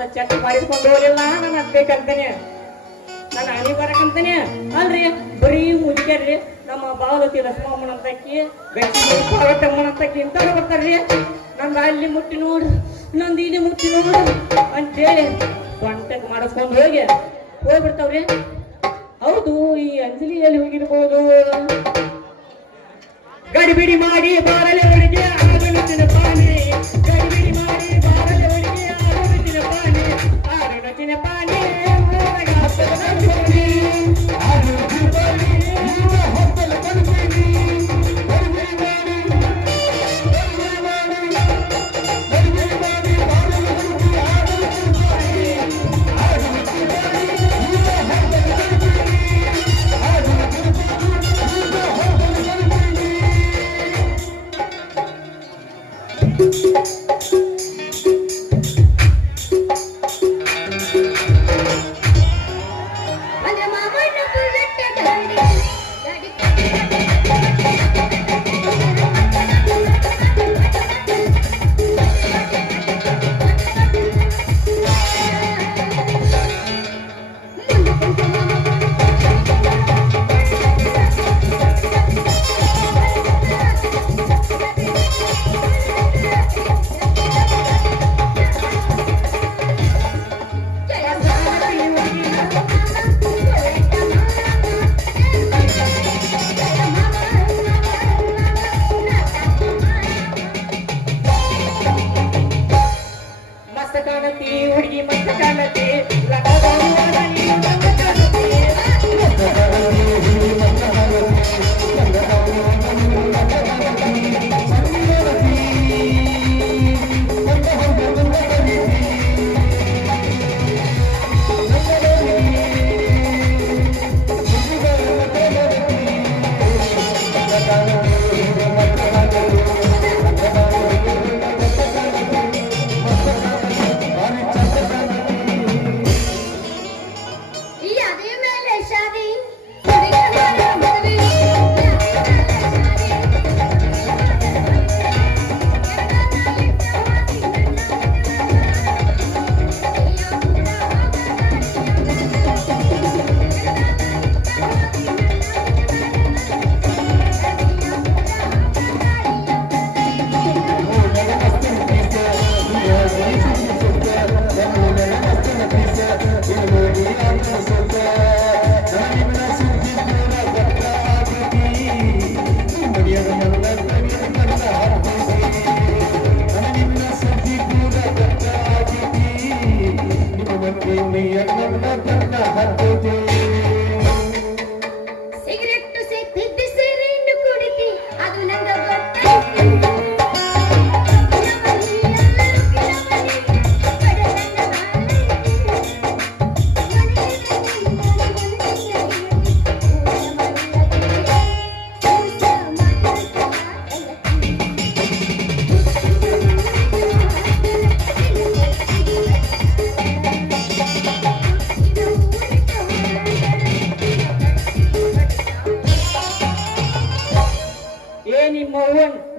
ಅದ ಚೆಕ್ ಮಾಡಿಸ್ಕೊಂಡು ಹೋಗಿಲ್ಲ ನಾನು ಹತ್ಬೇಕಂತಾನೆ ನಾನು ಹಣಿ ಬರಕಂತಾನೆ ಅಲ್ರಿ ಬರೀ ಮುದುಕ್ಯಾರ್ರಿ ನಮ್ಮ ಬಾವಲತಿ ಲಕ್ಷ್ಮಮ್ಮನ ಅಂತಕ್ಕಿ ಪಾರ್ವತಮ್ಮನ ಅಂತಕ್ಕಿ ಇಂತ ಬರ್ತಾರ್ರಿ ನಂದು ಅಲ್ಲಿ ಮುಟ್ಟಿ ನೋಡು ನಂದು ಇಲ್ಲಿ ಮುಟ್ಟಿ ನೋಡು ಅಂತೇಳಿ ಸೊಂಟಕ್ಕೆ ಮಾಡಿಸ್ಕೊಂಡು ಹೋಗ್ಬಿಡ್ತಾವ್ರಿ ಹೌದು ಈ ಅಂಜಲಿ ಎಲ್ಲಿ ಹೋಗಿರ್ಬೋದು ಗಡಿಬಿಡಿ ಮಾಡಿ ಬಾರಲೆ ಒಳಗೆ ಆರುನಚಿನ ಪಾನಿ ಗಡಿಬಿಡಿ ಮಾಡಿ ಬಾರಲೆ ಒಳಗೆ ಆರುನಚಿನ ಪಾನಿ ಆರುನಚಿನ ಪಾನಿ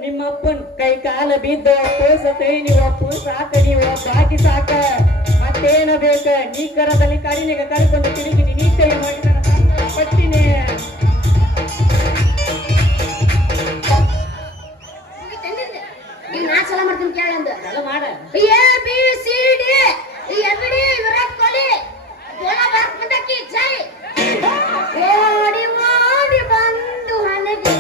ನಿಮ್ಮಪ್ಪನ್ ಕೈ ಕಾಲ ಬಿದ್ದ ಪೋಸತೆ ನೀವು ಸಾಕ ನೀವು ಬಾಕಿ ಸಾಕ ಮತ್ತೇನ ಬೇಕ ನೀ ಕರದಲ್ಲಿ ಕಡಿನೆಗೆ ಕರ್ಕೊಂಡು ತಿರುಗಿ ನೀ ಕೈ ಮಾಡಿ ಪಟ್ಟಿನೇ ಮಾಡ್ತೀನಿ ಕೇಳಂದ ಮಾಡ A B C D ABD Virat Kohli Bharat Mata ಕಿ ಜೈ ಓಡಿ ಓಡಿ ಬಂದು ಹಣಗೆ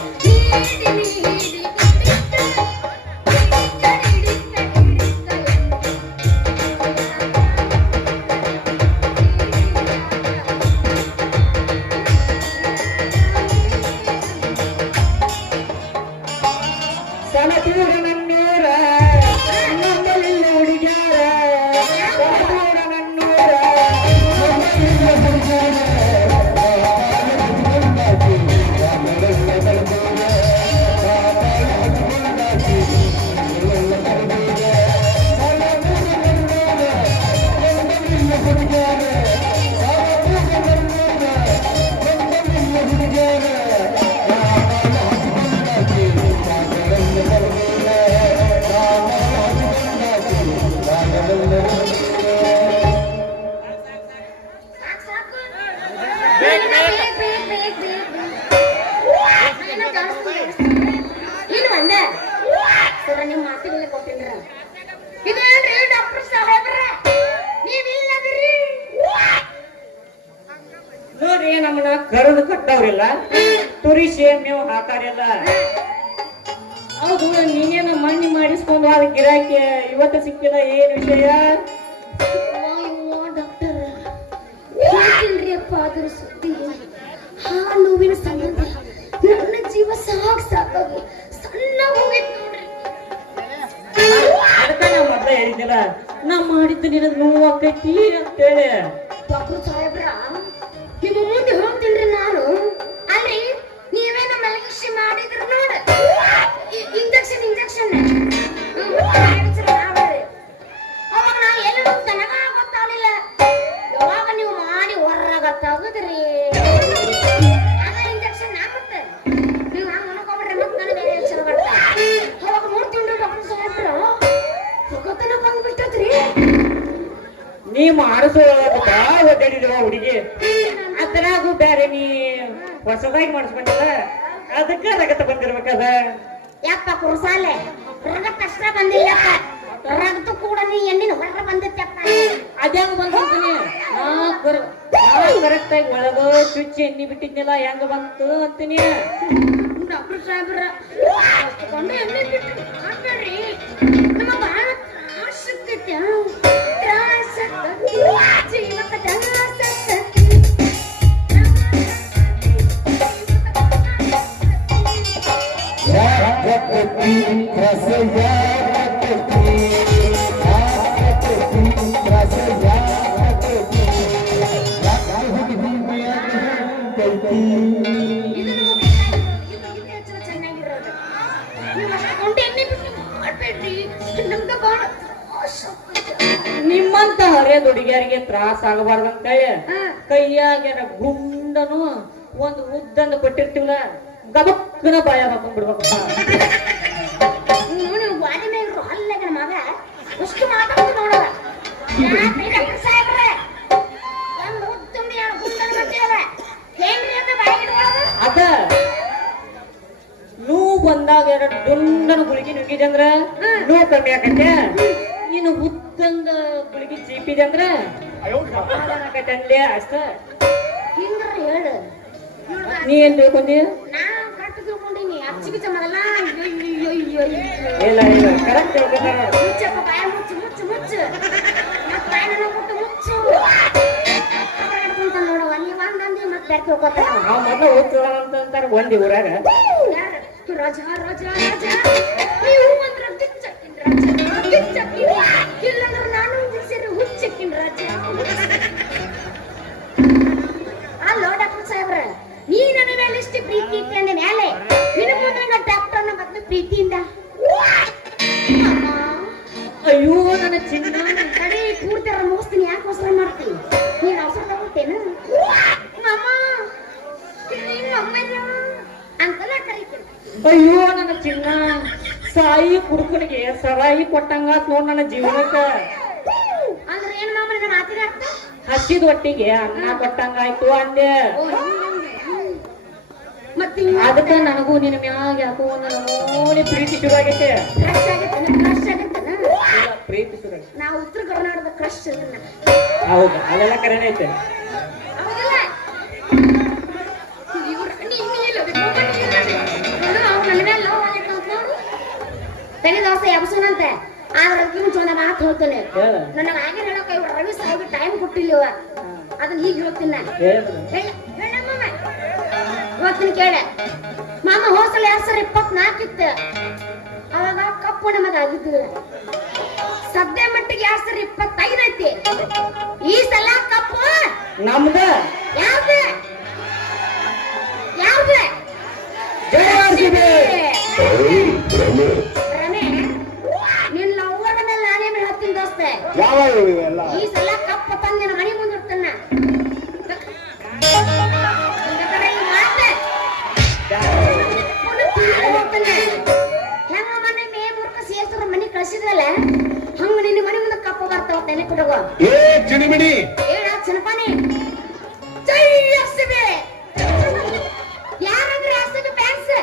ಆಕಾರ ಎಲ್ಲ. ಹೌದು, ನೀನೇನು ಮಣ್ಣಿ ಮಾಡಿಸ್ಕೊಂಡು ಅದ ಗಿರಾಕಿ ಇವತ್ತು ಸಿಕ್ಕಿಲ್ಲ, ಏನ್ ವಿಷಯ? ಡಾಕ್ಟರ್ ಹೇಳ್ತಿಲ್ರಿ ಅಪ್ಪ, ಅದ್ರ ಸುದ್ದಿ ಆ ನೋವಿನ ಸಂಬಂಧ ನನ್ನ ಜೀವ ಸಾಕಾಗಿ ಸಣ್ಣ ಹೋಗೈತ್ ನೋಡ್ರಿ. ಅದಕ್ಕ ನಾ ಮೊದ್ಲ ಹೇಳಿದ್ದಿಲ್ಲ, ನಾ ಮಾಡಿದ್ದು ನಿನಗ್ ನೋವು ಆಕೈತಿ ಅಂತೇಳಿ. ಡಾಕ್ಟರ್ ಸಾಹೇಬ್ರ, ನಿಮ್ಮ ಮುಂದೆ ಹೋಗ್ತೀನಿ ನಾನು. ಅಲ್ಲಿ ನೀವೇನ ಮಲಗಿಸಿ ಮಾಡಿದ್ರು ನೋಡ, ಇಂಜೆಕ್ಷನ್ ಅವಾಗ ನಾ ಎಲ್ಲಿ ನನಗ ಗೊತ್ತಾಗಲಿಲ್ಲ. ಯಾವಾಗ ನೀವು ಮಾಡಿ ಹೊರಗತ್ತಾಗದ್ರಿ ಅದ ಇಂಜೆಕ್ಷನ್ ಮತ್ತೆ ನೀವು ಹಂಗ ಅನ್ಕೊಬಿಡ್ರಿ, ಮತ್ತೆ ನನಗೆ ಬೇರೆ ಯೋಚನೆ ಬರ್ತಾ. ಅವಾಗ ನೋಡ್ತೀನಿ ಡಾಕ್ಟರ್ ಸಾಹೇಬ್ರ, ಸುಗತನ ಬಂದ್ಬಿಟ್ಟದ್ರಿ. ನೀ ಮಾಡಿಸೋದಕ್ಕ ಒದ್ದಾಡಿದವ ಹುಡುಗಿ, ಅದ್ರಾಗೂ ಬೇರೆ ನೀ ಹೊಸದಾಗಿ ಮಾಡಿಸ್ಕೊಂಡಿಲ್ಲ, ಅದಕ್ಕ ರಗತ ಬಂದಿರ್ಬೇಕದ. ಯಪ್ಪ ಕುರ್ಸಾಲೆ, ರಗತ್ ಅಷ್ಟ ಬಂದಿಲ್ಲಪ್ಪ, ರಗತ್ತು ಕೂಡ ನೀ ಎಣ್ಣಿನ ಹೊರ ಬಂದಿತ್ತಪ್ಪ. ಅದ್ಯಾಂಗ ಬಂದಿರ್ತೀನಿ, ನಾ ಕರೆಕ್ಟ್ ಆಗಿ ಒಳಗ ಸ್ವಿಚ್ ಎಣ್ಣಿ ಬಿಟ್ಟಿದ್ನಿಲ್ಲ, ಹೆಂಗ ಬಂತು ಅಂತೀನಿ. ಡಾಕ್ಟರ್ ಸಾಹೇಬ್ರ, ಅಷ್ಟೊಂದು ಎಣ್ಣೆ ಬಿಟ್ಟು ಮಾಡ್ಬೇಡ್ರಿ, ನಮ್ಮ ಬಹಳ ತ್ರಾಸ ಆಗ್ತೈತಿ. ತ್ರಾಸ ಜೀವಕ ಚೆನ್ನಾಗಿರೋದು. ನೀವು ಅಷ್ಟೊಂದು ಎಣ್ಣೆ ಬಿಟ್ಟು ಮಾಡ್ಬೇಡ್ರಿ, ನಮ್ಗೆ ಬಹಳ ನಿಮ್ಮಂತ ಹರಿಯದ ಹುಡುಗಿಯರಿಗೆ ತ್ರಾಸ ಆಗಬಾರ್ದಂತ ಕೈಯಾಗ ಗುಂಡನು ಒಂದು ಉದ್ದಂದು ಕೊಟ್ಟಿರ್ತೀವಲ್ಲ, ಗಬಕ್ಕನ ಬಾಯ ಹಾಕೊಂಡ್ ಬಿಡ್ಬೇಕು. ನೀವು ವಾಡಿ ಮೇಲೆ ಅಲ್ಲಾಗ ಮಗ ಅಷ್ಟು ಮಾತಾಡ್ತು ನೋಡಲ್ಲ. ಅದ ನೋವು ಬಂದಾಗ ಎರಡು ದುಂಡನ ಗುಳಿಗೆ ನುಗ್ಗಿದೆ ಅಂದ್ರ ನೋವು ಕಮ್ಮಿ ಆಕತ್ತೆ. ನೀನು ಉದ್ದಂದ ಗುಳಿಗೆ ಚೀಪಿದೆ ಅಂದ್ರ ಆಕತ್ತೆ ಅನ್ಲೇ ಅಷ್ಟ. ಹಿಂಗ್ರ ಹೇಳು, ನೀ ಏನ್ ತಿಳ್ಕೊಂಡಿ? ನಾ ಕರೆಕ್ಟ್ ತಿಳ್ಕೊಂಡಿನಿ. ಅಚ್ಚಿಗೆ ಮಾಡಲ್ಲ. ಇಲ್ಲ ಇಲ್ಲ, ಕರೆಕ್ಟ್ ತಿಳ್ಕೊಂಡ. ಮುಚ್ಚಪ್ಪ, ಬಾಯ ಮುಚ್ಚು ಮುಚ್ಚು ಮುಚ್ಚು, ಮತ್ತೆ ಬಾಯನ್ನ ಕೊಟ್ಟು ಮುಚ್ಚು ನೋಡು. ಅಲ್ಲಿ ಒಂದಂದಿ ಮತ್ತೆ ಬೇರೆ ತಿಳ್ಕೊತಾರ. ನಾವು ಮೊದಲು ಓದ್ತೀವ ಅಂತಾರ ಒಂದಿ ಊರಾಗ. ರಾಜ ರಾಜ ರಾಜ, ನೀವು ಒಂದ್ರ ಗಿಚ್ಚಕ್ಕಿನ ರಾಜ, ಗಿಚ್ಚಕ್ಕಿನ ಇಲ್ಲಂದ್ರೆ ನಾನು ಸೇರಿ ಹುಚ್ಚಕ್ಕಿನ ರಾಜ. ಅಲ್ಲೋ ಡಾಕ್ಟರ್ ಸಾಹೇಬ್ರ, ನೀ ನನ್ನ ಮೇಲೆ ಇಷ್ಟು ಪ್ರೀತಿ ಇಟ್ಟಂದ ಮೇಲೆ ನಿನ್ನ ಮುಂದೆ ಡಾಕ್ಟರ್ನ ಮತ್ತೆ ಪ್ರೀತಿಯಿಂದ. ಅಯ್ಯೋ ನನ್ನ ಚಿನ್ನ, ಕಡೆ ಪೂರ್ತಿ ಮುಗಿಸ್ತೀನಿ, ಯಾಕೆ ಅವಸರ ಮಾಡ್ತೀನಿ? ನೀನು ಅವಸರ ತಗೊಳ್ತೇನು? ಮಾಮ ಅಂಕಲ ಕರೀತೀನಿ. ಅಯ್ಯೋ ನನ್ನ ಚಿನ್ನ, ಸಾಯಿ ಕುಡುಕನಿಗೆ ಸರಾಯಿ ಕೊಟ್ಟಂಗಾತ್ ನೋಡ್ ನನ್ನ ಜೀವನಕ್ಕ. ಅಂದ್ರೆ ಏನ್ ಮಾಮ ನನ್ನ ಮಾತಿನ ಅರ್ಥ? ಹಸಿದ ಒಟ್ಟಿಗೆ ಅನ್ನ ಕೊಟ್ಟಂಗಾಯ್ತು ಅಂದೆ. ಮತ್ತೆ ಅದಕ್ಕ ನನಗೂ ನಿನ್ನ ಮ್ಯಾಗ ಯಾಕೋ ಒಂದು ನೋಡಿ ಪ್ರೀತಿ ಶುರು ಆಗೈತೆ. ಕ್ರಶ್ ಆಗತ್ತನ? ಕ್ರಶ್ ಆಗತ್ತನ? ಪ್ರೀತಿ ಶುರು ಆಗೈತೆ. ನಾವು ಉತ್ತರ ಕರ್ನಾಟಕದ ಕ್ರಶ್ ಅದನ್ನ. ಹೌದು, ಅದೆಲ್ಲ ಕರೆನೇ ಐತೆ. ಹೌದಲ್ಲ? ತನಿ ದೋಸೆ ಎಬ್ಸೋನಂತೆ, ಆದ್ರೆ ಅದಕ್ಕೆ ಮುಂಚೆ ಒಂದು ಮಾತು ಹೇಳ್ತಾನೆ. ನನಗೆ ಹಾಗೆ ಹೇಳೋಕೆ ರವಿ ಸಾಹೇಬ್ ಟೈಮ್ ಕೊಟ್ಟಿಲ್ಲ, ಅದನ್ನ ಈಗ ಹೇಳ್ತೀನಿ ನಾನು. ಇವತ್ತಿನ ಕೇಳೆ ಮಾಮ, ಹೋಸಲ 2024 ಇತ್ತು, ಅವಾಗ ಕಪ್ಪು ನಮಗಾಗಿದ್ದು. ಸದ್ಯ ಮಟ್ಟಿಗೆ 2025 ಐತಿ. ಈ ಸಲ ಕಪ್ಪು ನಮ್ದ. ಯಾವ್ದು ಯಾವ್ದು? ರಮೇ, ನಿನ್ನ ಅವ್ವನ ಮೇಲೆ ನಾನೇ ಮೇಲೆ ಹತ್ತಿನ ದೋಸ್ತೆ. ಈ ಸಲ ಕಪ್ಪ ತಂದು ನಿನ್ನ ಮನೆ ಮುಂದಿರ್ತಾನ. ಹೆಂಗ ಮನೆ ಮೇ ಮುರ್ಕ ಸೇರ್ಸ್ರ ಮನೆ ಕಳ್ಸಿದ್ರಲ್ಲ, ಹಂಗ ನಿನ್ನ ಮನೆ ಮುಂದೆ ಕಪ್ಪ ಬರ್ತಾವ. ತಲೆ ಕೊಡಗೋ ಏನ ಚಿನಪಾನಿ. ಜೈ ಎಸ್ಸಿಬಿ. ಯಾರಂದ್ರೆ ಎಸ್ಸಿಬಿ ಫ್ಯಾನ್ಸ್?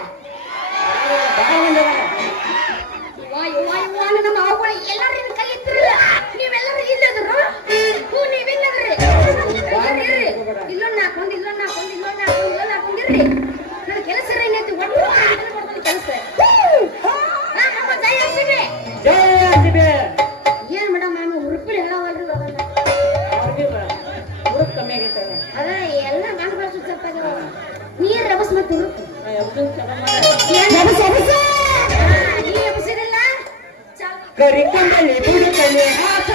ನಮ್ಮ ಅವುಗಳು ಎಲ್ಲರೂ ಕೈ ಎತ್ತಿರಲ್ಲ, ನೀವೆಲ್ಲರೂ ಇಲ್ಲದ್ರು. ನೀವಿಲ್ಲದ್ರಿ ಇಲ್ಲೊಂದು ಹಾಕೊಂಡು ಇಲ್ಲೊಂದು ಹಾಕೊಂಡು ಇಲ್ಲೊಂದು ಹಾಕೊಂಡು ಇಲ್ಲೊಂದು ಹಾಕೊಂಡಿರ್ರಿ. ನನ್ನ ಕೆಲಸ ಏನೈತಿ ಒಟ್ಟು ಎಬ್ಸನ್ ಚಲೋ ಮಾಡ. ಎಬ್ಸ್, ಎಬ್ಸ್. ನೀ ಎಬ್ಸಿದಿಲ್ಲ? ಕರಿಕೊಂಡಲ್ಲಿ ಬುಡಕಲ್ಲಿ ಹಾಸ.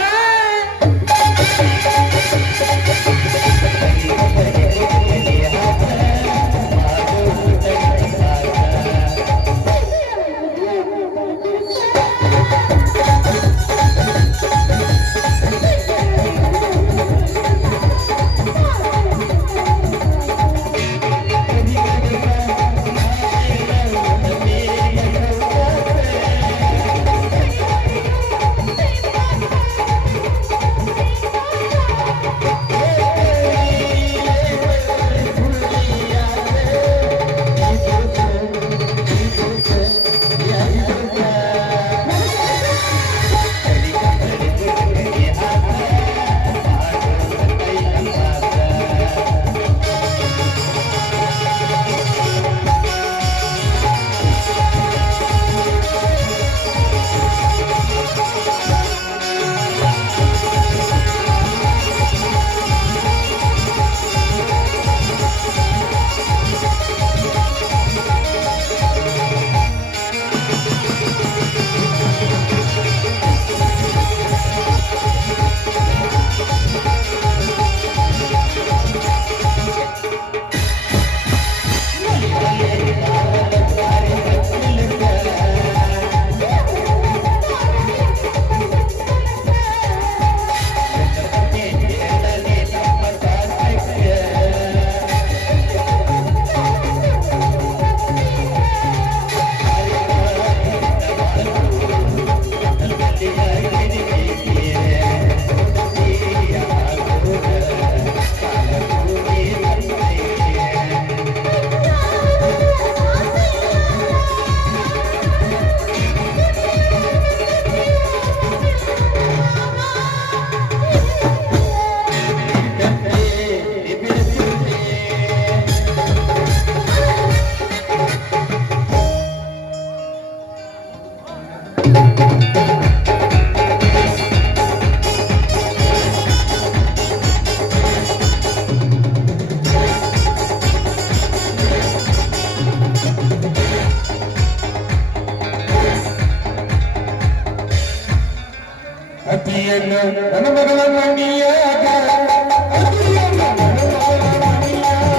ಅತಿಯನ್ನು ನನ್ನ ಮಗಳ ಮಣಿಯಾಗ ಅತಿಯನ್ನು ನನ್ನ ಮಗಳ ಮಣಿಯಾಗ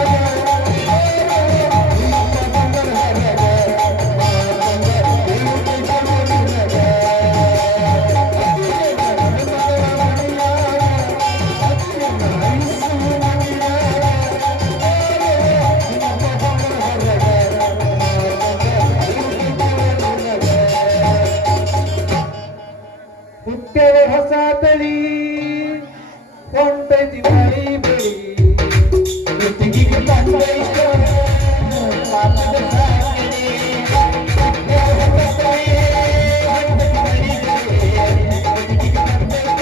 ಹುಟ್ಟೆವ ಹೊಸ ತಳಿ ಕೊಂಡೈತಿ ಮಳಿ ಬಳಿ ಜೊತೆಗಿಗೆ ಬಂದೈತ ಪಾಪದ ಸಾಕಣೆ. ಹುಟ್ಟೆವ ಹೊಸ ತಳಿ ಕೊಂಡೈತಿ ಮಳಿ ಬಳಿ ಜೊತೆಗಿಗೆ ಬಂದೈತ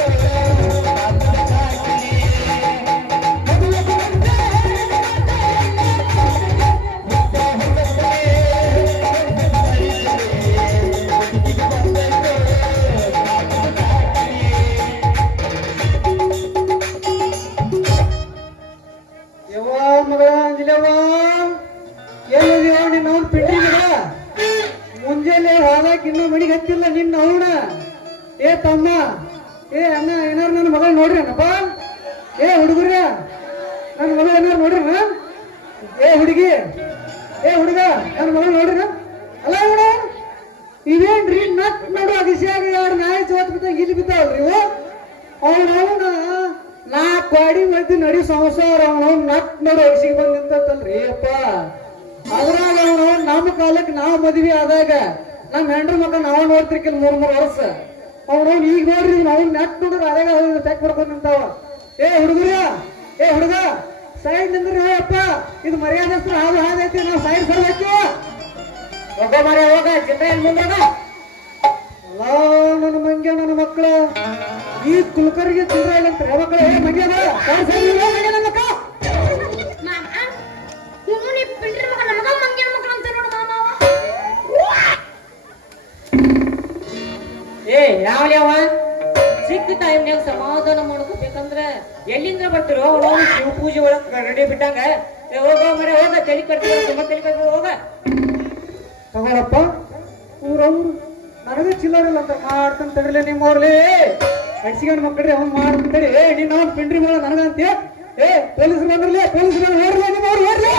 ಪಾಪದ ಸಾಕಣೆ. ಹುಟ್ಟೆವ ಹೊಸ ತಳಿ ಕೊಂಡೈತಿ ಮಳಿ ಬಳಿ ಜೊತೆಗಿಗೆ ಬಂದೈತ. ಮುಂಜಾನೆ ಹಾಲಾಕ್ ಇನ್ನೂ ಮಣಿಗೆ ಹತ್ತಿಲ್ಲ ನಿನ್ನ ಅವನ. ಏ ತಮ್ಮ, ಏ ಅಣ್ಣ, ಏನಾರು ನನ್ನ ಮಗಳು ನೋಡ್ರಿ ಅಣ್ಣಪ್ಪ. ಏ ಹುಡುಗರ, ನನ್ನ ಮಗಳು ಏನಾರು ನೋಡ್ರಿ. ಏ ಹುಡುಗಿ, ಏ ಹುಡುಗ, ನನ್ನ ಮಗಳು ನೋಡ್ರಿ. ಅಲ್ಲ ನೋಡ, ಇವೇನ್ರಿ ನಟ್ ನಡು ಅಗಸ್ಯಾಗ ಎರಡು ನಾಯಿ ಚೋತ್ ಬಿದ್ದಂಗ ಇಲ್ಲಿ ಬಿದ್ದಾವ್ರಿ ಇವು. ಅವನವನ ನಾಲ್ಕು ಗಾಡಿ ಮಧ್ಯೆ ನಡಿ ಸಂಸಾರ ಅವನವ್ ನಟ್ ನಡು ಅಗಸಿಗೆ ಬಂದ್ ನಿಂತಲ್ರಿ ಅಪ್ಪ. ಅದ್ರಾಗ ಅವನು ನಮ್ಮ ಕಾಲಕ್ಕೆ ನಾವು ಮದ್ವಿ ಆದಾಗ ನಮ್ಮ ಹೆಂಡ್ರ ಮಕ್ಕ ನಾವು ನೋಡ್ತಿರ್ಕಿಲ್ಲ 3 ವರ್ಷ. ಅವ್ನು ಈಗ ನೋಡ್ರಿ ಅವ್ನು ನೆಟ್ ನೋಡ್ರಿ ಅದಾಗ ತೆಕ್ ಬರ್ಕೊಂಡ್ ನಿಂತಾವ. ಏ ಹುಡುಗರ, ಏ ಹುಡುಗ, ಸೈಡ್ ನಿಂದ್ರಿ ಅಪ್ಪ. ಇದು ಮರ್ಯಾದಸ್ತ್ರ ಹಾದು ಹಾದೈತಿ, ನಾವು ಸೈಡ್ ಸರ್ಬೇಕು. ಹೋಗ ಮರೆ ಹೋಗ, ಚಿತ್ರ ಎಲ್ಲಿ ಮುಂದಾಗ. ಅಲ್ಲ ನನ್ನ ಮಂಗ್ಯ, ನನ್ನ ಮಕ್ಕಳ ಈ ಕುಲ್ಕರ್ಗೆ ಚಿತ್ರ ಇಲ್ಲ ಅಂತ ಮಕ್ಕಳ. ಏ ಮಂಗ್ಯದ ಮಂಗ್ಯ ನನ್ನ ಮಕ್ಕ. ಮಾಮ, ಇವನು ನೀ ಪಿಂಡ್ರಿ ಮಗ ನಮಗ ಮಂಗ್ಯನ ಮಕ್ಕಳು ಅಂತ ನೋಡು ಮಾಮ. ಏ ಯಾವ್ಯಾವ ಸಿಕ್ಕ ಟೈಮ್ನಾಗ ಸಮಾಧಾನ ಮಾಡ್ಕೋಬೇಕಂದ್ರ ಎಲ್ಲಿಂದ ಬರ್ತಿರೋ ಅವ್ನು ಶಿವ ಪೂಜೆ ಒಳಗ ರೆಡಿ ಬಿಟ್ಟಂಗ ಹೋಗ ಮರ ಹೋಗ ತಲೆ ಕಟ್ಟಿ ತುಂಬಾ ತಲೆ ಕಟ್ಟಿ ಹೋಗ ತಗೊಳಪ್ಪ ಊರವ್ರು ನನಗೆ ಚಿಲ್ಲರಿಲ್ಲ ಅಂತ ಮಾಡ್ತಾನೆ ತಡಿಲೆ ನಿಮ್ಮವ್ರಲ್ಲಿ ಅಡ್ಸಿಗಂಡ್ ಮಕ್ಕಳ್ರಿ ಅವ್ನು ಮಾಡ್ತಾನೆ ನೀನು ಅವ್ನು ಪಿಂಡ್ರಿ ಮಾಡ ನನಗಂತೀಯ ಪೊಲೀಸರು ಬಂದ್ರಲ್ಲ ಪೊಲೀಸರು ಓಡ್ಲಿ ನಿಮ್ಮವ್ರು ಓಡ್ಲಿ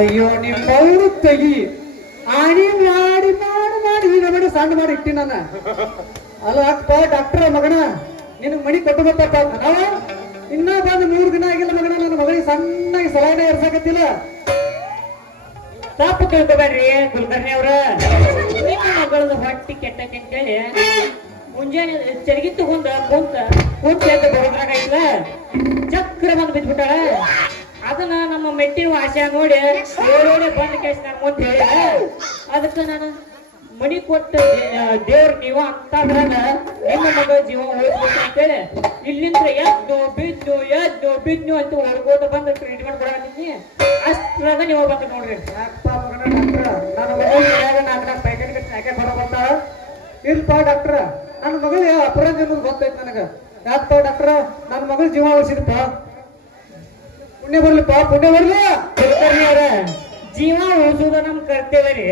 ಅಯ್ಯೋ ನಿಮ್ಮವ್ರು ತೆಗಿ ಆಡಿ ಮಾಡಿ ಮಾಡಿ ಮಾಡಿ ಈಗ ಮಾಡಿ ಸಣ್ಣ ಮಾಡಿ ಇಟ್ಟಿ ನಾನು ಅಲ್ಲ ಅಪ್ಪ ಡಾಕ್ಟರ್ ಮಗನ ನಿನಗೆ ಮಣಿ ಕೊಟ್ಟು ಗೊತ್ತಪ್ಪ ನಾವ ಇನ್ನ ಬಂದು 3 ದಿನ ಆಗಿಲ್ಲ ಮಗನ ನನ್ನ ಮಗಳಿಗೆ ಸಣ್ಣಗೆ ಸಲಹೆ ಇರ್ಸಕತ್ತಿಲ್ಲ ತಪ್ಪು ತಿಳ್ಕೊಬೇಡ್ರಿ ಕುಲಕರ್ಣಿ ಅವ್ರ ನಿಮ್ಮ ಮಗಳದ ಹೊಟ್ಟಿ ಕೆಟ್ಟೈತಿ ಅಂತೇಳಿ ಮುಂಜಾನೆ ಚರಗಿ ತಗೊಂಡ ಕುಂತ ಅಂತ ಬರೋದ್ರಾಗಿಲ್ಲ ಚಕ್ರ ಬಂದು ಬಿದ್ಬಿಟ್ಟಾಳ ಅದನ್ನ ನಮ್ಮ ಮೆಟ್ಟಿನ ಆಶೆ ನೋಡಿ ಓಡೋಡಿ ಬಂದ ಕೇಸ್ ನಾನು ಮುಂದೆ ಹೇಳಿದ ಅದಕ್ಕೆ ನಾನು ಮಣಿ ಕೊಟ್ಟ ದೇವ್ರ ನೀವು ಅಂತಂದ್ರಾಗ ನಿಮ್ಮ ಮಗಳ ಜೀವ ಉಳಿಸ್ಬೇಕು ಅಂತೇಳಿ ಇಲ್ಲಿಂದ ಎದ್ದು ಬಿದ್ದು ಅಂತ ಹೊರಗೋತ ಬಂದು ಟ್ರೀಟ್ಮೆಂಟ್ ಕೊಡಾಕತ್ತೀನಿ ಅಷ್ಟ್ರಾಗ ನೀವು ಬಂದು ನೋಡ್ರಿ ಯಾಕಪ್ಪ ಮಗನ ಡಾಕ್ಟರ್ ನನ್ನ ಮಗಳಿಗೆ ನಾಲ್ಕು ಪ್ಯಾಕೆಟ್ ಯಾಕೆ ಕೊಡೋ ಬರ್ತಾಳ ಇಲ್ಪ ಡಾಕ್ಟರ್ ನನ್ನ ಮಗಳಿಗೆ ಅಪರಾಧ ಅನ್ನೋದು ಗೊತ್ತೈತೆ ನನಗೆ ಯಾಕಪ್ಪ ಡಾಕ್ಟರ್ ನನ್ನ ಮಗಳ ಜೀವ ಉಳಿಸಿದಪ್ಪ ಪುಣ್ಯ ಬರ್ಲಿಪ್ಪ ಪುಣ್ಯ ಬರ್ಲಿ ಕುಲಕರ್ಣಿ ಅವ್ರ ಜೀವ ಉಳಿಸೋದು ನಮ್ ಕರ್ತವ್ಯ ರೀ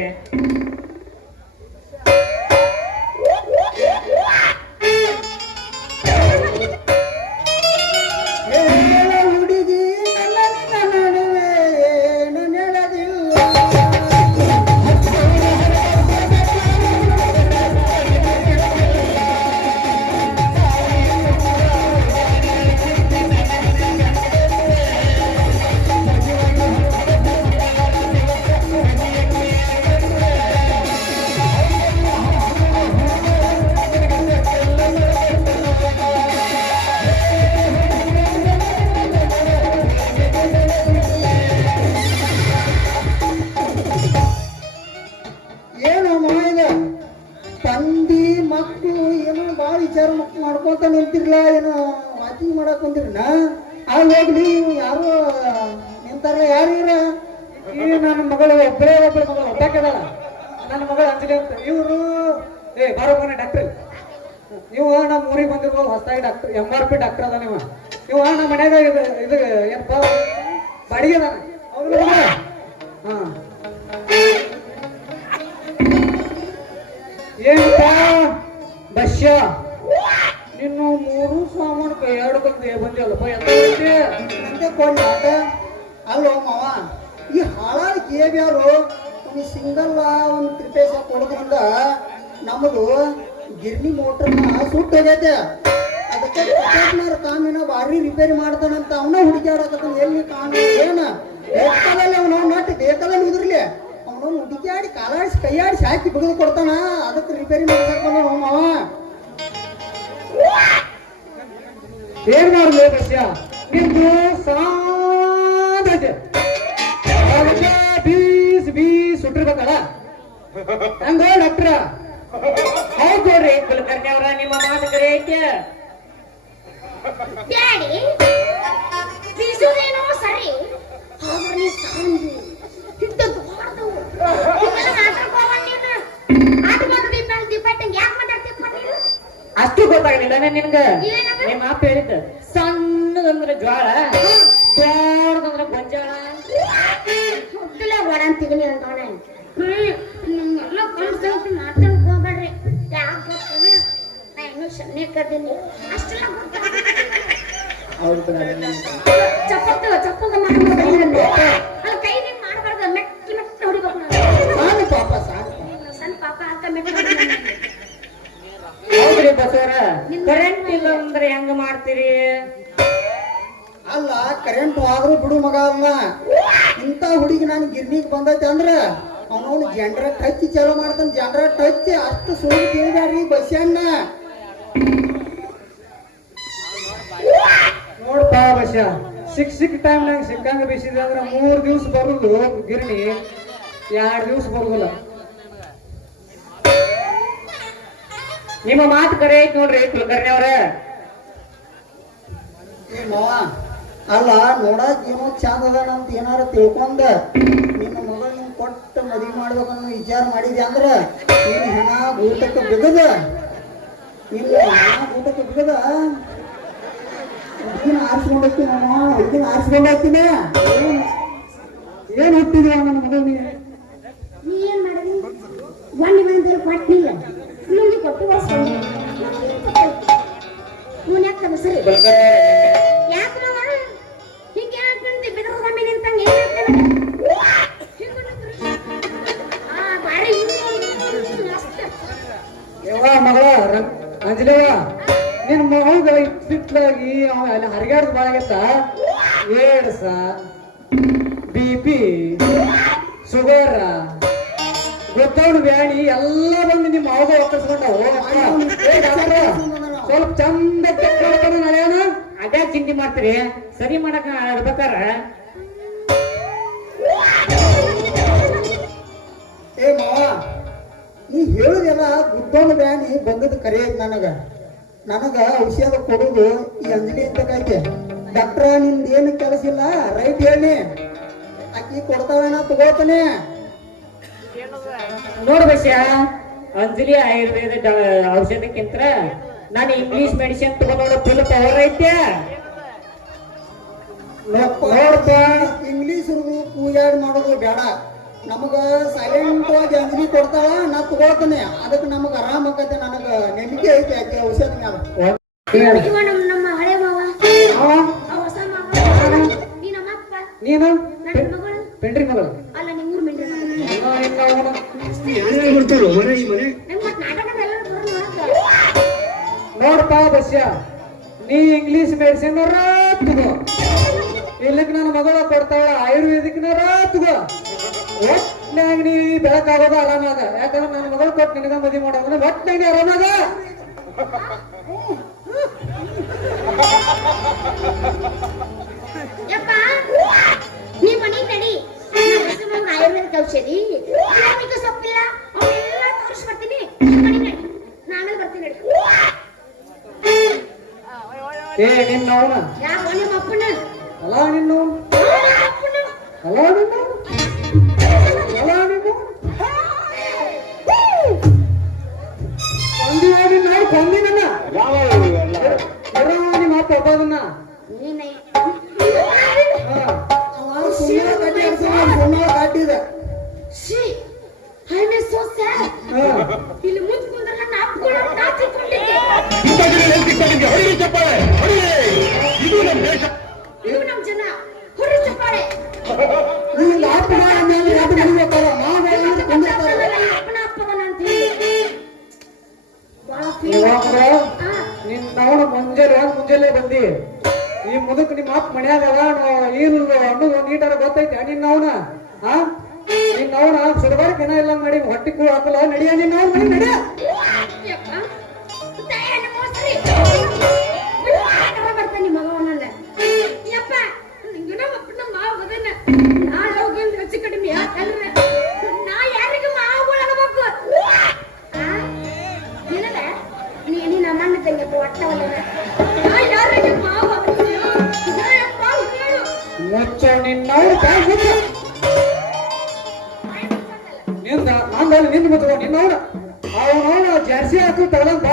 ಹುಡುಗಿ ನನ್ನ ನಡುವೆ ಏನು ನೆಡದಿಲ್ಲ ತಂದಿ ಮಕ್ಕಳು ಏನೋ ಭಾಳ ವಿಚಾರ ಮಾಡ್ಕೊಂತ ನಿಂತಿರ್ಲ ಏನೋ ವಾಚಿ ಮಾಡಕ್ ಬಂದಿರನ ಅಲ್ಲಿ ಹೋಗ್ಲಿ ಯಾರು ನಿಂತಾರಲ್ಲ ಯಾರು ಇರ ಈ ನನ್ನ ಮಗಳು ಒಬ್ಬಳೇ ಮಗಳು ಒಬ್ಬಾಕದಾಳ ನನ್ನ ಮಗಳು ಅಂಜಲಿ ಅಂತ ಇವರು ಬಾರೋ ಮನೆ ಡಾಕ್ಟರ್ ನೀವು ನಮ್ಮ ಊರಿಗೆ ಬಂದಿರ್ಬೋದು ಹೊಸದಾಗಿ ಡಾಕ್ಟರ್ MRP ಡಾಕ್ಟರ್ ಅದ ನೀವು ನಮ್ಮ ಮನ್ಯಾಗ ಇದು ಏನಪ್ಪ ಬಾಡಿಗೆ ಅದಾನ ಹೌದು ಹಾ ಏನಪ್ಪ ಬಸ್ಯ ನಿನ್ನು 3 ಸಾಮಾನು ಕೈ ಆಡ್ಕೊಂಡೆ ಬಂದಿಲ್ಲಪ್ಪ ಎಂತ ಕೊಂಡ ಅಲ್ಲೋ ಮಾವ ಈ ಹಾಳಾದ ಕೇಬ್ಯಾರು ಒಂದು ಸಿಂಗಲ್ ಒಂದು ತ್ರಿಪೇಸ ಕೊಡೋದ್ರಿಂದ ನಮ್ಮದು ಗಿರ್ನಿ ಮೋಟರ್ನ ಸುಟ್ಟು ಹೋಗೈತೆ ಅದಕ್ಕೆ ಕಾಮಿನ ಭಾರಿ ರಿಪೇರಿ ಮಾಡ್ತಾನಂತ ಅವನ ಹುಡುಕಾಡಕತ್ತ ಎಲ್ಲಿ ಕಾಮಿ ಏನ ಬೇಕಾದಲ್ಲಿ ಅವನು ನಟ್ಟು ಬೇಕಾದಲ್ಲಿ ಉದ್ರಲಿ ಅವನು ಹುಡುಕಾಡಿ ಕಾಲಾಡಿಸಿ ಕೈಯಾಡಿಸಿ ಹಾಕಿ ಬಿಗಿದು ಕೊಡ್ತಾನ ಅದಕ್ಕೆ ರಿಪೇರಿ ಮಾಡ್ಕೊಂಡು ಮಾವ ಏನ್ ಮಾಡುದು ಬಸ್ಯ ನಿಮ್ದು ಸಾಧತೆ ಬೀಸ್ ಸುಟ್ಟಿರ್ಬೇಕಲ್ಲ ಹಂಗ ಡಾಕ್ಟ್ರ ಹೌದು ನೋಡ್ರಿ ಕುಲಕರ್ಣಿ ಅವ್ರ ನಿಮ್ಮ ಮಾತು ಕರೆಯಕ್ಕೆ ಡ್ಯಾಡಿ ಬೀಸುದೇನೋ ಸರಿ ಆದ್ರೆ ನೀ ಸಾಂದು ಹಿಡ್ದದ್ದು ಹೊಡೆದವು ಇದೆಲ್ಲ ಮಾತಾಡ್ಕೋಬಂದ್ ನೀನು ಆಟ ಮಾಡೋದು ದೀಪಟ್ಟಂಗೆ ಯಾಕೆ ಮಾತಾಡ್ತೀಪ್ಪ ನೀನು ಅಷ್ಟು ಗೊತ್ತಾಗಲಿಲ್ಲ ನಿನ್ಗ ಏನದು? ನಿಮ್ಮ ಅಪ್ಪ ಹೇಳಿದ್ದ ಸಣ್ಣದಂದ್ರ ಜ್ವಾಳ ದೊಡ್ಡದಂದ್ರ ಗೊಂಜಾಳ ಹುಟ್ಟಲ ವಡ ಅಂತೀವಿ ಅಂತವನ ನಮ್ಮೆಲ್ಲ ಕನ್ಸು ಮಾತಾಡ್ಕೋಬೇಡ್ರಿ ಯಾಕೆ ಗೊತ್ತದ ನಾ ಇನ್ನೂ ಸಣ್ಣ ಕದೀನಿ ಅಷ್ಟೆಲ್ಲ ಚಪ್ಪಲ್ದ ಮಾಡ್ಬೋದು ಅಲ್ಲಿ ಕೈ ನೀನ್ ಮಾಡಬಾರ್ದು ಮೆಟ್ಟಿ ಮೆಟ್ಟಿ ಹೊಡಿಬೇಕು ನಾನು ಸಣ್ಣ ಪಾಪ ಅಕ್ಕ ಮೆಟ್ಟಿ ಹೌದ್ರಿ ಬಸವರ ಕರೆಂಟ್ ಇಲ್ಲ ಅಂದ್ರೆ ಹೆಂಗ ಮಾಡ್ತೀರಿ ಅಲ್ಲ ಕರೆಂಟ್ ಆದ್ರೂ ಬಿಡು ಮಗ ಅಲ್ಲ ಇಂಥ ಹುಡುಗಿ ನಾನು ಗಿರ್ನಿಗೆ ಬಂದೈತೆ ಅಂದ್ರೆ ಅವನವನು ಜನರೇಟ್ ಹಚ್ಚಿ ಚಾಲು ಮಾಡ್ತಾನೆ ಜನರೇಟ್ ಹಚ್ಚಿ ಅಷ್ಟು ಸುಳ್ಳು ತಿಳಿದಾಡ್ರಿ ಬಸ್ಸಣ್ಣ ನೋಡಪ್ಪ ಬಸ್ಸ ಸಿಕ್ಕ ಟೈಮ್ನಾಗ ಸಿಕ್ಕಂಗ ಬೇಸಿದೆ ಅಂದ್ರೆ 3 ದಿವಸ ಬರುದು ಗಿರ್ನಿ 2 ದಿವಸ ಬರುದಿಲ್ಲ ನಿಮ್ಮ ಮಾತು ಕರೆ ಐತ್ ನೋಡ್ರಿ ಕುಲಕರ್ಣಿ ಅವ್ರ. ಏ ಮಾವ ಅಲ್ಲ ನೋಡಕ್ ಏನೋ ಚಂದ ಅದ ಅಂತ ಏನಾರ ತಿಳ್ಕೊಂಡ ನಿನ್ನ ಮಗಳ ನಿನ್ ಕೊಟ್ಟು ಮದುವೆ ಮಾಡ್ಬೇಕನ್ನೋ ವಿಚಾರ ಮಾಡಿದ್ಯಾ ಅಂದ್ರ ನಿನ್ನ ಹೆಣ ಊಟಕ್ಕೆ ಬಿಗದ ನಿನ್ನ ಹೆಣ ಊಟಕ್ಕೆ ಬಿಗದ ಹುಡುಗಿನ ಆರಿಸ್ಕೊಂಡು ಹೋಗ್ತೀನಿ ಮಾವ, ಹುಡುಗಿನ ಆರಿಸ್ಕೊಂಡು ಹೋಗ್ತೀನಿ. ಏನ್ ಹುಟ್ಟಿದ್ಯಾ ನನ್ನ ಮಗಳು ನೀ? ನೀ ಏನ್ ಮಾಡಿದ್ರಿ? ಒಂದ್ ಮಂದಿರ ಕೊಟ್ಟಿಲ್ಲ, ನಿಮ್ಗೆ ಕೊಟ್ಟು ಬರ್ಸ್ಕೊಂಡು ಇವನ್ ಯಾಕೆ ಕನಸರಿ? ಯಾಕೆ ಮಾವ ಹಿಂಗೆ ಹಾಕ್ಬಿಡ್ತಿ ಬೆದರ ಸ್ವಾಮಿ ನಿಂತಂಗೆ ಏನ್ ಹೇಳ್ತಾನೆ? ಬಾರಿ ಮಸ್ತ್. ಯವ್ವ ಮಗಳ ಅಂಜಲಿವ ನಿನ್ನ ಮಗ ಇತ್ತಿತ್ಲಾಗಿ ಅವ ಅಲ್ಲಿ ಹರಿಗಾಡ್ದು ಬಾಳಾಗತ್ತ ಏಡ್ಸ BP ಶುಗರ್ ಗೊತ್ತವನು ಬ್ಯಾಣಿ ಎಲ್ಲ ಬಂದು ನಿಮ್ಮ ಮಗ ಒಕ್ಕರ್ಸ್ಕೊಂಡವು. ಸ್ವಲ್ಪ ಚಂದ ನಡೆಯೋಣ. ಅದೇ ಚಿಂತೆ ಮಾಡ್ತೀರಿ, ಸರಿ ಮಾಡಕ ಇರ್ಬೇಕಾರ. ಏ ಮಾವ ನೀ ಹೇಳುದೆಲ್ಲ ಗುದ್ದೋಣ ಬ್ಯಾನಿ ಬಂದದ್ದು ಕರೆ ಐತಿ ನನಗ ಔಷಧ ಕೊಡುದು ಈ ಅಂಜಲಿ ಅಂತ ಕೈತೆ. ಡಾಕ್ಟ್ರ ನಿಂದ ಏನು ಕೆಲಸ ಇಲ್ಲ ರೈಟ್ ಹೇಳಿ, ಅಕ್ಕಿ ಕೊಡ್ತಾವೇನ ತಗೋತಾನೆ. ನೋಡು ಬಸ್ಯ, ಅಂಜಲಿ ಆಯುರ್ವೇದ ಔಷಧಕ್ಕಿಂತ ನಾನು ಇಂಗ್ಲಿಷ್ ಮೆಡಿಸಿನ್ ತಗೊಂಡು ಫುಲ್ ಪವರ್ ಐತೆ. ನೋಡ್ಪ ಇಂಗ್ಲೀಷ್ ಪೂಜಾಡ್ ಮಾಡೋದು ಬೇಡ, ನಮಗ ಸೈಲೆಂಟ್ ಆಗಿ ಅಂಜಲಿ ಕೊಡ್ತಾಳ, ನಾ ತಗೋತಾನೆ. ಅದಕ್ಕೆ ನಮಗ ಆರಾಮ ಆಕತೆ, ನನಗ ನಂಬಿಕೆ ಐತಿ ಆಕೆ ಔಷಧ ಮ್ಯಾಲ. ಇವ ನಮ್ಮ ಹಳೆ ಮಾವ, ಅವ ಆ ಹೊಸ ಮಾವ, ನೀ ನಮ್ಮ ಅಪ್ಪ, ನೀನು ನನ್ನ ಮಗಳು, ಪೆಂಡ್ರಿ ಮಗಳು ಅಲ್ಲ ನಿಮ್ಮೂರ್ ಮೆಂಡ್ರಿ ಮಗಳು. ನಂಗ್ ಮತ್ತ್ ನಾಟಕದ ಎಲ್ಲರೂ ಬರೋದು ನೋಡಕ್ಕ. ನೋಡಪ್ಪ ಬಸ್ಯ, ನೀ ಇಂಗ್ಲಿಷ್ ಮೆಡಿಸಿನ್ ತಗೋ, ಇಲ್ಲಕ್ ನನ್ನ ಮಗಳ ಕೊಡ್ತಾಳ ಆಯುರ್ವೇದಿಕ್ನಾರ ತಗೋ. ಒಟ್ನಾಗ ನೀ ಬೆಳಕಾಗೋದು ಆರಾಮಾಗ, ಯಾಕಂದ್ರೆ ನನ್ನ ಮಗಳು ಕೊಟ್ಟು ನಿನಗ ಮದುವೆ ಮಾಡೋದ್ರೆ ಒಟ್ನಾಗ ನೀ ಆರಾಮಾಗ. ಯಪ್ಪ ನೀ ಮನೆಗೆ ನಡಿ, ಆಯುರ್ವೇದಿಕ್ ಔಷಧಿ ಆರೋಗ್ಯ ಸೊಪ್ಪಿಲ್ಲ ಅವನ್ನೆಲ್ಲ ತೋರಿಸಿ ಬರ್ತೀನಿ. ಮನೆಗೆ ನಡಿ, ನಾಳೆ ಬರ್ತೀನಿ ನಡಿ. ಏ ನಿನ್ನ ಅವನ ಯಾಕೆ ನಿಮ್ಮ ಅಪ್ಪನ ಅಲ್ಲ ನಿನ್ನ ಅಪ್ಪನ ಅಲ್ಲ ನಿನ್ನ ಅಲ್ಲ ನಿನ್ನ ಕೊಂದಿ ನೋಡಿ ಕೊಂದಿ ನನ್ನ ನಿಮ್ಮ ಅಪ್ಪ ಒಬ್ಬದನ್ನ ನೀನೇ ಕಾಟಿದ Shri I am so sad. ಇಲ್ಲಿ ಮುಂದೆ ಕುಂದ್ರೆ ನನ್ನ ಅಪ್ಪಗಳು ನಾ ತಿಳ್ಕೊಂಡಿದ್ದೆ. ಇದು ನಮ್ಮ ಜನ ಹೊರ ಚಪ್ಪಾಳೆ. ಅಪ್ಪನ ಅಪ್ಪನ ಅಂತ ಹೇಳಿ ಬಹಳ ಫೀಲ್. ನಿನ್ನ ಮುಂಜಾನೆ ಬಂದಿ ಈ ಮುದಕ್ ನಿಮ್ಮ ಅಪ್ಪ ಮನ್ಯಾಗ ಇಲ್ಲ ಅನ್ನೋದು ನೀಟಾರ ಗೊತ್ತೈತಿ ನಿನ್ನವನ ನಿನ್ನವನ ಸುಡಬಾರಕ್ ಏನ ಇಲ್ಲ ಮಾಡಿ ಹೊಟ್ಟಿ ಕೂಳು ಹಾಕಲ್ಲ ನಡಿಯ ನಿನ್ನವನ್ ಮನೆ ನಡಿಯ. ಬರ್ತಾನೆ ಮಗವನಲ್ಲ ಯಪ್ಪ ನಮ್ಮ ಮಾವ ಬದನ್ನ ನಾಳೆ ಹೋಗಿ ಹೆಚ್ಚು ಕಡಿಮೆ ಯಾಕಂದ್ರೆ ನಾ ಯಾರಿಗೂ ಮಾವುಗಳಾಗಬೇಕು. ಏನದ ನೀ ನಮ್ಮ ಅಣ್ಣ ತಂಗಪ್ಪ ಒಟ್ಟವಲ್ಲ, ನಾ ಯಾರಿಗೆ ಮಾವ ಮುಚ್ಚ ನಿನ್ನವ್ರು ನಿಂದ ನಾನು ನಿಂದ ಮುಚ್ಚ ನಿನ್ನವ್ರ ಅವನವನ ಜರ್ಸಿ ಹಾಕು ತಗೊಂಡ್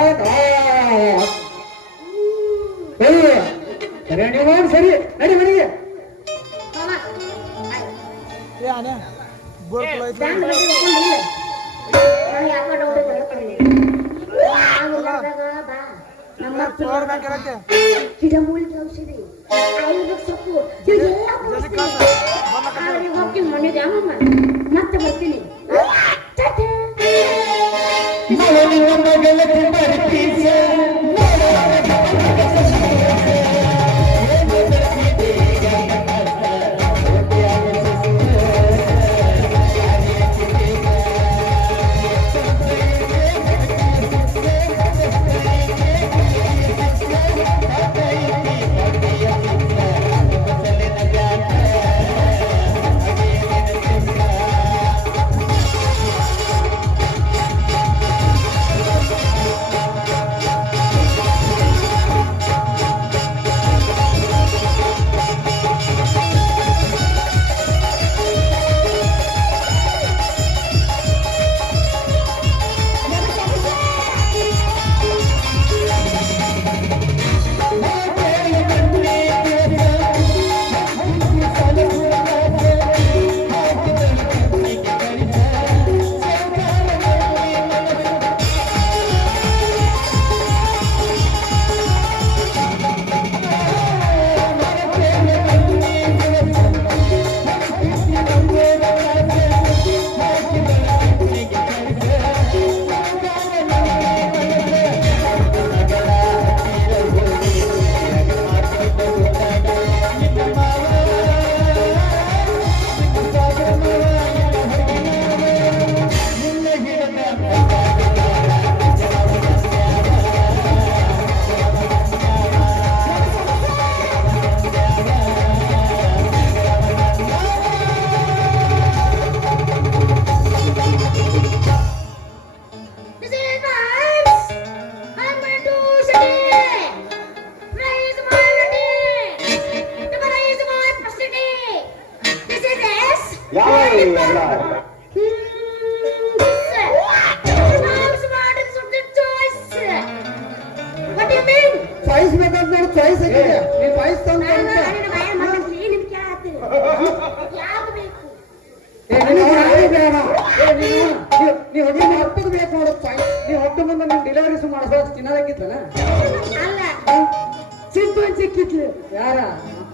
ಸರಿ ನೀವು ಸರಿ ನಡಿ ಮನೆಗೆ. ಗಿಡಮೂಲಿಕೆ ಔಷಧಿ ಆಯುರ್ವೇದ ಸೊಪ್ಪು ಹೋಗ್ತೀನಿ ಮನೆಗೆ ಅಮ್ಮಮ್ಮ ಮತ್ತೆ ಬರ್ತೀನಿ. ಚಾಯ್ಸ್ ಬೇಕಂತ ನೋಡಿ ಚಾಯ್ಸ್ ಆಗಿದೆ ನೀ ಚಾಯ್ಸ್ ತಂದು ನಾನು ನಿನ್ನ ಬಾಯ ಮಾತಾಡ್ತೀನಿ ನಿನ್ ಕೇಳತ್ತೀನಿ ಯಾವ್ದು ಬೇಕು ನೀ ಹೊಡಿ ಹತ್ತದು ಬೇಕು ನೋಡು ಚಾಯ್ಸ್ ನೀ ಹೊತ್ತು ಮುಂದೆ ನಿನ್ ಡೆಲಿವರೀಸ್ ಮಾಡಿಸೋದು ತಿನ್ನೋದಕ್ಕಿತ್ತನ ಅಲ್ಲ ಚಿಂಪಾಂಜಿ ಕಿತ್ಲಿ ಯಾರ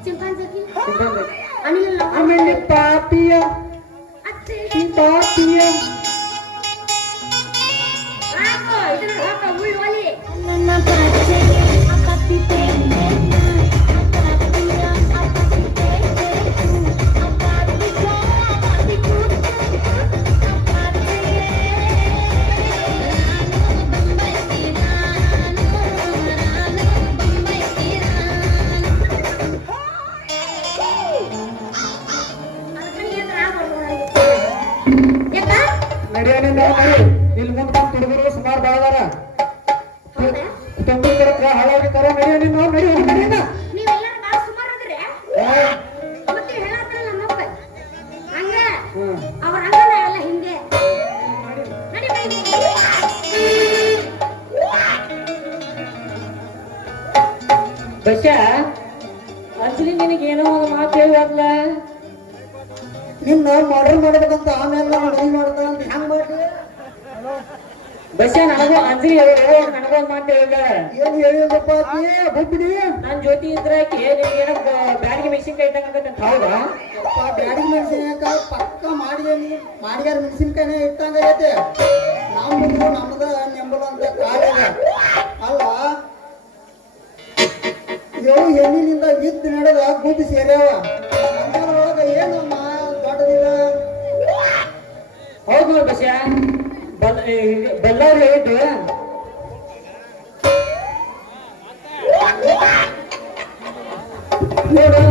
ಚಿಂಪಾಂಜಿ ಚಿಂಪಾಂಜಿ ಅನಿಲ್ ಆಮೇಲೆ ಪಾಪಿಯ ಅತ್ತೆ ಪಾಪಿಯ ಹಾಕೋ ಇದನ್ನ ಹಾಕೋ ಉಳ್ಳು ಒಲಿ ನನ್ನ ಪಾಚೆಗೆ ಅಪ್ಪತ್ತಿ ತೇನೆ ಅಪ್ಪತ್ತಿಯ ಅಪ್ಪತ್ತಿ ತೇನೆ ಅಪ್ಪತ್ತಿಯ ಅಪ್ಪತ್ತಿ ಕೂತು ಅಪ್ಪತ್ತಿಯೇ ನಾನು ಬಂಬೈ ನಡಿಯೋನಿಂದ ಇಲ್ಲಿ ಮುಂದೆ ಬಂದು ತುಡುಗರು ಸುಮಾರು ಬಾಳದಾರ ತೊಂಬತ್ತು ಕಡಕ ಹಳಾಗಿರ್ತಾರ ನಡಿಯೋನಿಂದ ನಡಿಯೋನಿಂದ ನೀವೆಲ್ಲರೂ ಬಾಳ ಸುಮಾರು ಅದ್ರಿ ಮತ್ತೆ ಹೇಳತ್ತಲ್ಲ ನಮ್ಮಪ್ಪ ಹಂಗ ಅವ್ರ ಹಂಗನ ಎಲ್ಲ ಹಿಂಗೆ ನಡಿ ಬೈ ಬಸ್ಸ ಅಂಜಲಿ ನಿನಗೆ ಏನೋ ಒಂದು ಮಾತು ಹೇಳಿದ್ಲ ನಿನ್ನ ಮರ್ಡರ್ ಮಾಡ್ಬೇಕಂತ ಆಮೇಲೆ ನಾನು ಮದುವೆ ಮಾಡ್ತಾರ ಅಂತ ಹೆಂಗ್ ಮಾಡ್ರಿ ಬಸ್ಸ ನನಗೂ ಅಂಜಲಿ ನನಗೂ ಒಂದು ಮಾತು ಹೇಳಿದ ಏನ್ ಹೇಳಿದಪ್ಪ ಬುಬ್ಬಿಡಿ ನನ್ನ ಜೊತೆ ಇದ್ರೆ ಏನೋ ಬ್ಯಾಡಿಗೆ ಮೆಣಸಿನ್ಕಾಯಿ ಇಟ್ಟಂಗಂತ ಹೌದಾ ಬ್ಯಾಡಿಗೆ ಮೆಣಸಿನಕಾಯಿ ಪಕ್ಕ ಮಾಡಿಗ್ಯಾರ ಮೆಣಸಿನಕಾಯಿನೇ ಇಟ್ಟಂಗ ಐತೆ ನಮ್ಮದ ನೆಂಬಲ ಅಂತ ಕಾಲ ಅಲ್ಲ ಇವು ಹೆಣ್ಣಿನಿಂದ ಇದ್ದು ನಡೆದ ಗುದ್ದು ಸೇರ್ಯಾವ ಒಳಗ ಏನು ದೊಡ್ಡದಿಲ್ಲ ಹೌದು ನೋಡಿ ಬಸ್ಸ ಬಲ್ಲವ್ರು ಹೇಳಿದ್ದು ನೋಡು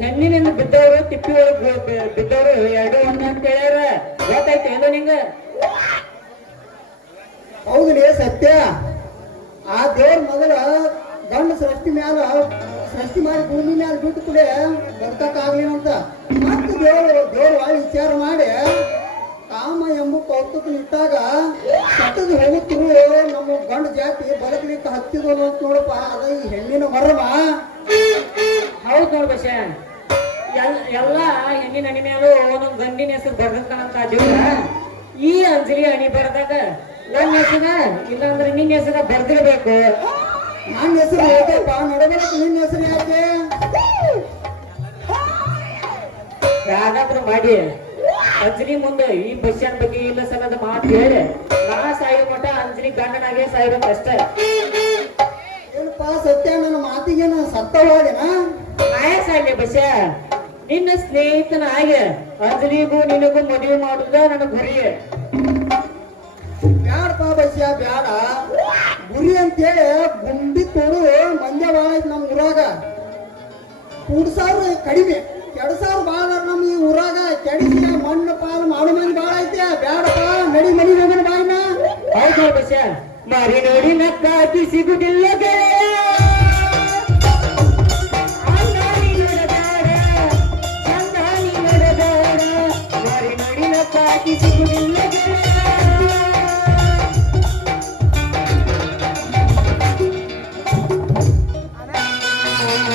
ಹೆಣ್ಣಿನಿಂದ ಬಿದ್ದವರು ತಿಪ್ಪಿ ಒಳಗೆ ಬಿದ್ದವರು ಎರಡು ಒಂದು ಅಂತ ಹೇಳ್ಯಾರ ಗೊತ್ತಾಯ್ತು ಏನೋ ನಿಂಗ ಹೌದ್ರಿ ಸತ್ಯ ಆ ದೇವ್ರ ಮೊದಲ ಗಂಡ ಸೃಷ್ಟಿ ಮಾಡಿ ಭೂಮಿ ಮ್ಯಾಲ ಬಿಟ್ಟು ಕೂಡ ಬದುಕಕ್ಕಾಗ್ಲಿ ಅಂತ ಮತ್ತೆ ದೇವ್ರ ಒಳ್ಳೆ ವಿಚಾರ ಮಾಡಿ ಕಾಮ ಎಂಬ ಕೌತುಕ ನಿಟ್ಟಾಗ ಸತ್ತದು ಹೋಗುತ್ತಿರು ನಮ್ಮ ಗಂಡ ಜಾತಿ ಬದುಕಲಿಕ್ಕೆ ಹತ್ತಿದ್ರು ಅಂತ ನೋಡಪ್ಪ ಅದ ಈ ಹೆಣ್ಣಿನ ಮರ್ಮ ಹೌದು ನೋಡು ಬಸ್ಸ ಎಲ್ಲ ಹೆಣ್ಣಿನ ಅಣಿ ಮೇಲೂ ಒಂದೊಂದು ಗಂಡಿನ ಹೆಸರು ಬರ್ದಂತ ದೇವ್ರ ಈ ಅಂಜಲಿ ಅಣಿ ಬರ್ದಾಗ ನನ್ನ ಹೆಸರ ಇಲ್ಲಾಂದ್ರೆ ನಿನ್ನ ಹೆಸರ ಬರ್ದಿರ್ಬೇಕು ನನ್ನ ಹೆಸರು ಯಾಕಪ್ಪ ನಡಬೇಕು ನಿನ್ನ ಹೆಸರು ಯಾಕೆ ಯಾರಾದ್ರೂ ಮಾಡಿ ಅಂಜಲಿ ಮುಂದೆ ಈ ಬಸ್ಸನ್ ಬಗ್ಗೆ ಇಲ್ಲ ಸಲದ ಮಾತು ಹೇಳಿ ನಾ ಸಾಯೋ ಮಠ ಅಂಜಲಿ ಗಂಡನಾಗೆ ಸಾಯ್ಬೇಕು ಅಷ್ಟೇ ಏನಪ್ಪ ಸತ್ಯ ನನ್ನ ಮಾತಿಗೇನು ಸತ್ತವಾದೇನಾ ನಾಯ ಸಾಯ್ಲಿ ಬಸ್ಸ ನಿನ್ನ ಸ್ನೇಹಿತನಾಗಿ ಅಂಜಲಿಗೂ ನಿನಗೂ ಮದುವೆ ಮಾಡುದ ನನ್ನ ಗುರಿ ಬ್ಯಾಡಪ್ಪ ಬಸ್ಯ ಬ್ಯಾಡ ಗುರಿ ಅಂತೇಳಿ ಗುಂಡಿ ತೋಡು ಮಂದ್ಯ ಭಾಳ ಐತಿ ನಮ್ಮ ಊರಾಗ ಕೂಡ್ಸಾವ್ರು ಕಡಿಮೆ ಕೆಡಸಾವ್ರು ಭಾಳ ನಮ್ಮ ಈ ಊರಾಗ ಕೆಡಿಸಿ ಮಣ್ಣು ಪಾಲು ಮಾಡು ಮಂದಿ ಭಾಳ ಐತೆ ಬ್ಯಾಡಪ್ಪ ನಡಿ ಮನಿ ಹೋಗೋಣ ಬಾಯಿನ ಹೌದು ಬಸ್ಸ ಮಾರಿ ನೋಡಿ ನಕ್ಕಾಕಿ ಸಿಗುದಿಲ್ಲ ಗೆಳೆಯ